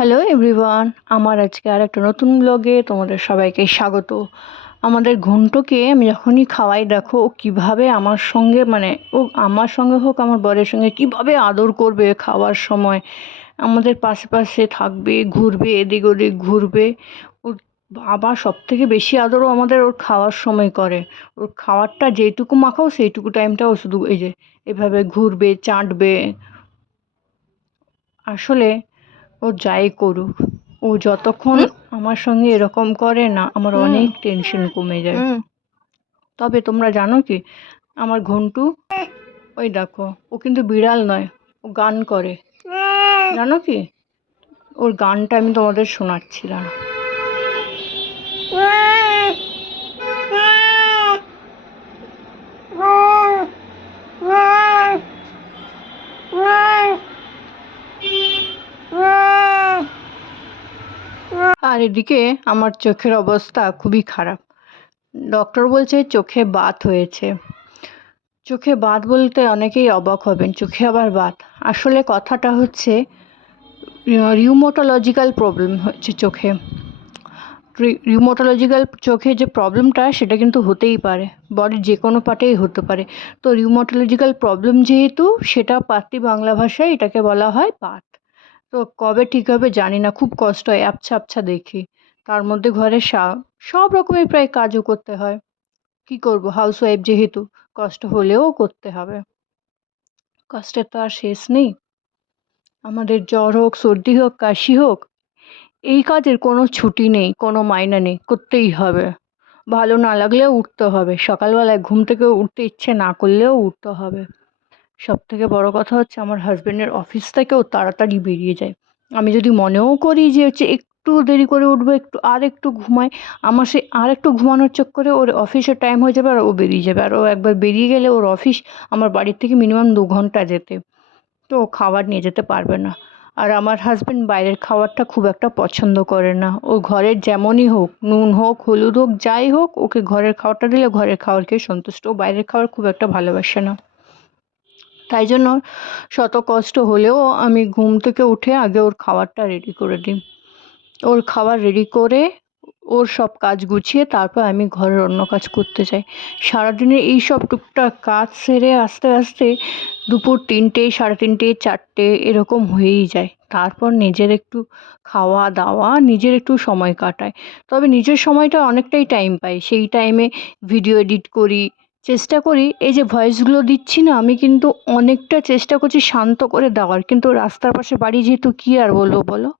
Hello everyone, আমার আজকে আর একটা নতুন ব্লগে তোমাদের সবাইকে স্বাগত। আমাদের ঘন্টকে আমি যখনই খাওয়াই দেখো ও কীভাবে আমার সঙ্গে ও আমার সঙ্গে হোক আমার বরের সঙ্গে কীভাবে আদর করবে খাওয়ার সময়। আমাদের পাশে পাশে থাকবে, ঘুরবে, এদিক ওদিক ঘুরবে। ওর বাবা সব থেকে বেশি আদরও আমাদের ওর খাওয়ার সময় করে। ওর খাওয়ারটা যেইটুকু মাখাও সেইটুকু টাইমটা ও শুধু এই যে এভাবে ঘুরবে, চাটবে। আসলে ও যাই করুক, ও যতক্ষণ আমার সঙ্গে এরকম করে না আমার অনেক টেনশন কমে যায়। তবে তোমরা জানো কি, আমার ঘন্টু, ওই দেখো, ও কিন্তু বিড়াল নয়, ও গান করে। জানো কি, ওর গানটা আমি তোমাদের শোনাচ্ছি, দাঁড়াও। আর এদিকে আমার চোখের অবস্থা খুবই খারাপ। ডক্টর বলছে চোখে বাত হয়েছে। চোখে বাত বলতে অনেকেই অবাক হবেন, চোখে আবার বাত। আসলে কথাটা হচ্ছে রিউমাটোলজিক্যাল প্রবলেম হচ্ছে চোখে। রিউমাটোলজিক্যাল চোখে যে প্রবলেমটা সেটা কিন্তু হতেই পারে, বডির যে কোনো পার্টেই হতে পারে। তো রিউমাটোলজিক্যাল প্রবলেম যেহেতু, সেটা পাতি বাংলা ভাষায় এটাকে বলা হয় বাত। তো কবে ঠিক হবে জানি না, খুব কষ্ট হয়, আবছা আবছা দেখি। তার মধ্যে ঘরে সব রকমের প্রায় কাজও করতে হয়। কি করব, হাউস ওয়াইফ যেহেতু, কষ্ট হলেও করতে হবে। কষ্টের তো আর শেষ নেই। আমাদের জ্বর হোক, সর্দি হোক, কাশি হোক, এই কাজের কোনো ছুটি নেই, কোনো মাইনে নেই, করতেই হবে। ভালো না লাগলেও উঠতে হবে, সকালবেলায় ঘুম থেকে উঠতে ইচ্ছে না করলেও উঠতে হবে। সবথেকে বড় কথা হচ্ছে আমার হাজব্যান্ডের অফিস থেকেও তাড়াতাড়ি বেরিয়ে যায়। আমি যদি মনেও করি যে হচ্ছে একটু দেরি করে উঠবো, একটু ঘুমাই, আমার সে আর একটু ঘুমানোর চক্করে ওর অফিসের টাইম হয়ে যাবে আর ও বেরিয়ে যাবে। আর ও একবার বেরিয়ে গেলে ওর অফিস আমার বাড়ির থেকে মিনিমাম 2 ঘন্টা যেতে। তো ও খাবার নিয়ে যেতে পারবে না। আর আমার হাজব্যান্ড বাইরের খাবারটা খুব একটা পছন্দ করে না। ও ঘরের যেমনই হোক, নুন হোক, হলুদ হোক, যাই হোক, ওকে ঘরের খাবারটা দিলে ঘরের খাবার খেয়ে সন্তুষ্ট। ও বাইরের খাবার খুব একটা ভালোবাসে না। তাই জন্য শত কষ্ট হলেও আমি ঘুম থেকে উঠে আগে ওর খাবারটা রেডি করে দিই। ওর খাবার রেডি করে ওর সব কাজ গুছিয়ে তারপর আমি ঘরের অন্য কাজ করতে যাই। সারাদিনে এই সব টুকটাক কাজ সেরে আস্তে আস্তে দুপুর 3টে, 3:30, 4টে এরকম হয়েই যায়। তারপর নিজের একটু খাওয়া দাওয়া, নিজের একটু সময় কাটাই। তবে নিজের সময়টা অনেকটাই টাইম পাই, সেই টাইমে ভিডিও এডিট করি, চেষ্টা করি। এই যে ভয়েসগুলো দিচ্ছি না, আমি কিন্তু অনেকটা চেষ্টা করছি শান্ত করে দেওয়ার, কিন্তু রাস্তার পাশে বাড়ি যেহেতু কী আর বলবো বলো।